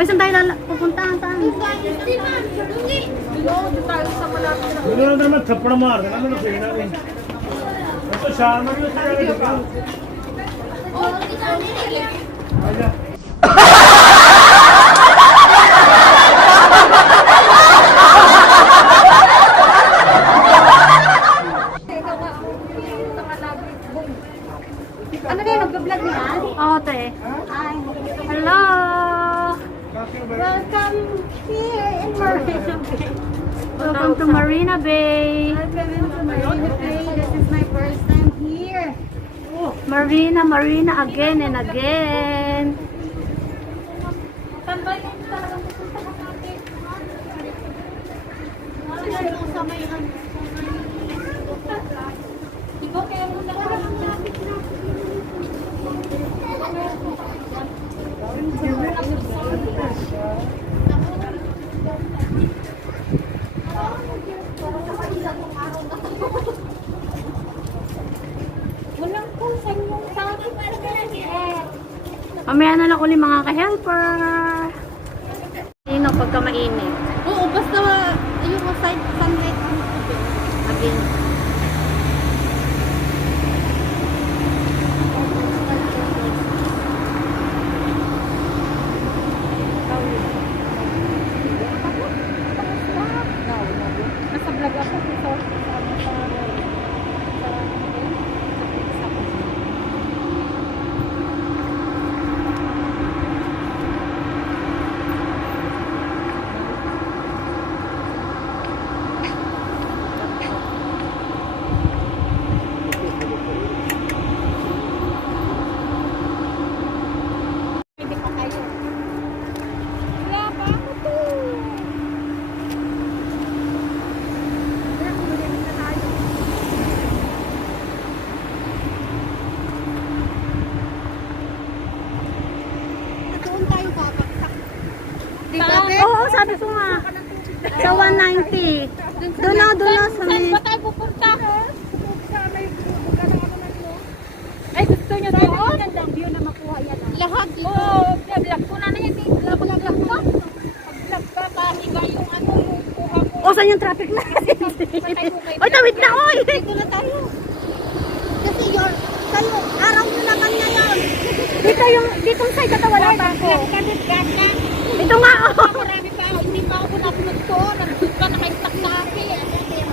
Ay, saan tayo pupunta? Saan? Hindi na naman थप्पड़ मार देना मैंने फेंकना नहीं तो शाम में भी उससे जाके ढुका आजा Ano kayo? Nag-vlog niya? Oo, te. Hello! Welcome here in Marina Bay. Welcome to Marina Bay. Welcome to Marina Bay. This is my first time here. Marina again and again. Mamaya na lang ulit mga ka-helper. Sino pagka mainit? Oo, basta yung side sunlight again. Nasa vlog ako dito. Oo, sabi ko nga. Sa 190. Doon na sa may... Saan ba tayo pupunta? Ay, gusto nyo doon? Ang view na makuha yan. Lahat dito. Oo, vlog ko na yan. Vlog ko. Vlog ka, pahiga yung ano, yung kuha ko. O, saan yung traffic na? Oy, tawid na, oy! Dito na tayo. Kasi yun, kayo, araw nyo naman ngayon. Ditong side na wala pa ako. Ito nga, oh! Marami pa, hindi pa ako napunod ko. Nandun ka, naka-stack sa akin.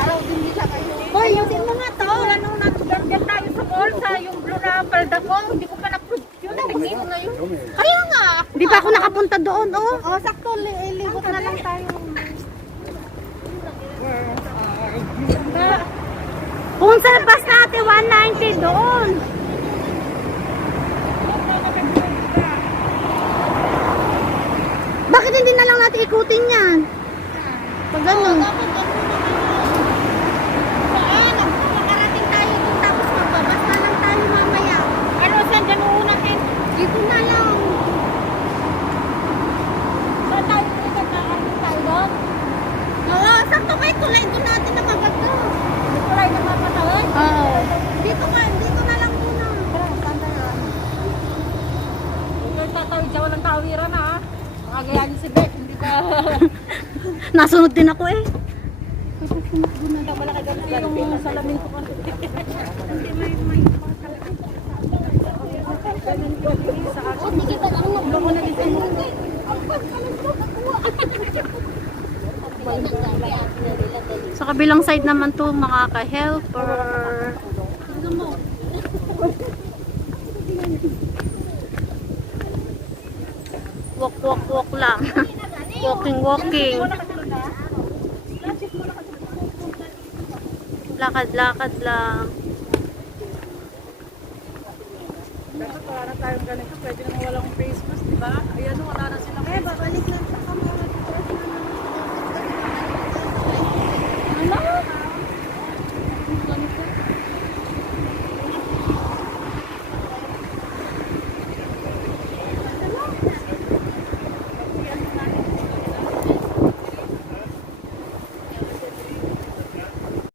Araw din nila kayo. Hoy, yusin mo nga to. Ano, nandun tayo sa mall, sa yung blue na palda ko. Hindi ko pa na-prove yun. Naging na yun. Kaya nga. Hindi pa ako nakapunta doon, oh. Oh, sakto, libot na lang tayo. Kung sa bus natin, 190 doon. Bakit hindi na lang natin ikutin yan? Pag gano'n. Makarating tayo dun tapos magbabas na lang tayo mamaya. Ano, saan dyan uunahin? Dito na lang. Saan tayo nakarating tayo doon? Oo, saan to may tulay doon natin nakagato? May tulay na mapatawag? Oo. Dito na lang muna. Saan tayo? Ito tatawid siya walang tawiran ha. Kagayanin si Beth, hindi ka... Nasunod din ako eh. Nasunod din na. Wala ka ganito yung salamin ko kasi. Hindi may... Oh, hindi ka lang nabloko na dito. Sa kabilang side naman to mga ka-helper. Walk lang. Walking. Lakad-lakad lang. Dapat wala na tayong ganito. Pwede na wala akong face mask, di ba? Ayan, wala na silang face mask. Babalik lang sa kamera.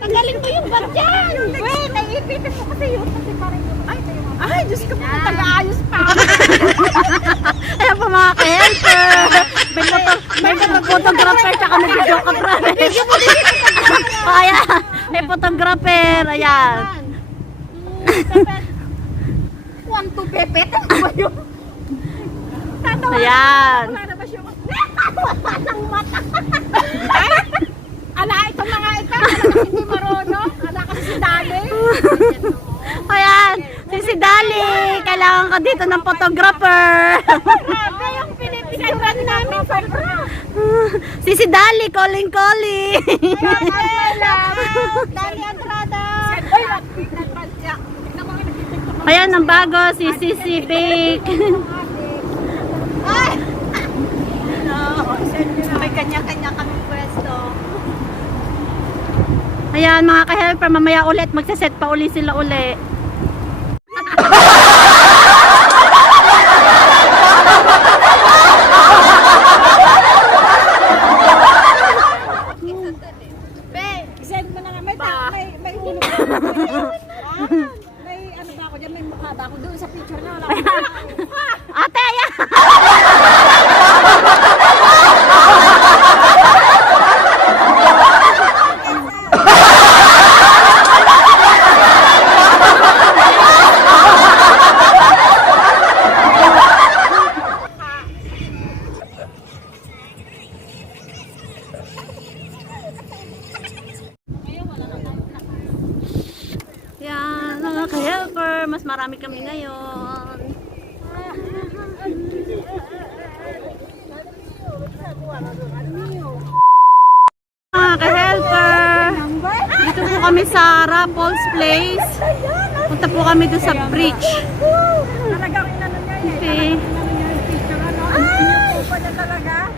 Tanggalin mo yung bag dyan! Wait, naiipitin mo kasi yun. Kasi parang yung... Ay, Diyos ko, taga-ayos pa. Ayan po mga ka-helper! May photographer tsaka may videographer. Ayan, may photographer. Ayan. One to pepe. Ano ba yun? Ayan. Lalabas yung... Ang mata. Ala, ito mga ito. Hindi marunong. Ala kasi si Dali. Ayan, si Dali. Kailangan ka dito ng photographer. Grabe yung pinipicturan namin. Si Dali, calling. Dali Andrada. Ayan, ang bago, si Sisi Bake. Ay! May kanya-kanya kami pwesto. Ayan, mga ka-helper, mamaya ulit, magsaset pa uli sila uli. Send mo na nga. May tulog. May ano ba ako dyan? May mukha ba ako doon sa picture na? Wala akong mukha. Ate, ayan! Yan, mga ka-helper, mas marami kami ngayon. Mga ka-helper, dito po kami sa Raffles Place. Punta po kami doon sa bridge. Talagang inano niya eh. Okay. Inano niya yung picture. Ano? Pinupo pa niya talaga.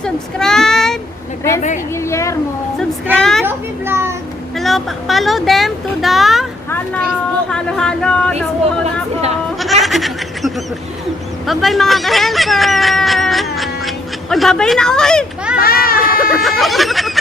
subscribe. Renzi Guillermo. Subscribe. Jovi Vlog. Hello, follow them to the Halo. Nauulo na ako. Bye-bye mga ka-helper. Oy, bye-bye na, oy. Bye!